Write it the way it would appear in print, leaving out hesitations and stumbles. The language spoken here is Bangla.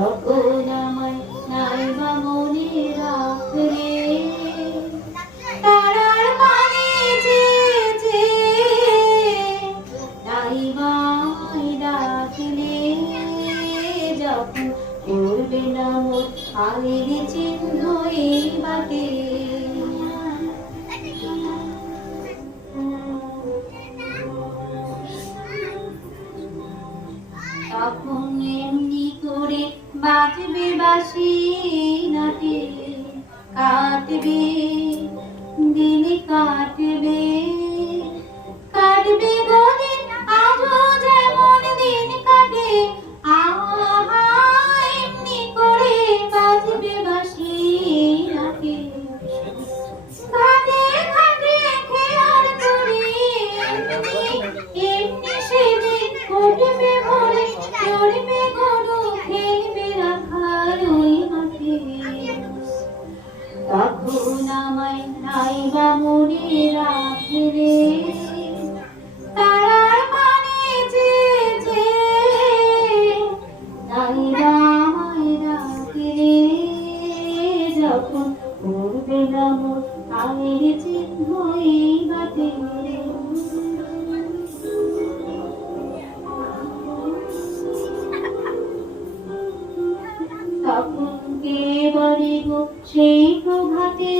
তখন আমায় নাইবা মনে রাখলে তারার পানে চেয়েছে নাইবা আমায় ডাকলে যখন করবে না মোর হালের চিহ্ন এই বাটে তখন এমনি করে বাজবে বাঁশি নাটে কাটবে দিন কাটবে কাটবে গদিন আজও যেমন দিন কাটে আহা এমনি করে বাজবে বাঁশি নাটে ঘাটে ঘাটে খেয়াল করি এমনি সেদিন ঘটবে ভোরে চড়বে গরু খেলবে রাখার ওই মাঠে তখন আমায় নাইবা মনে রাখলে তারার পানে চেয়েছে নাইবা আমায় রাখলে যখন করবে না মোর আগের চিহ্ন এই বাটে তখন কে বলিব সেই প্রভাতে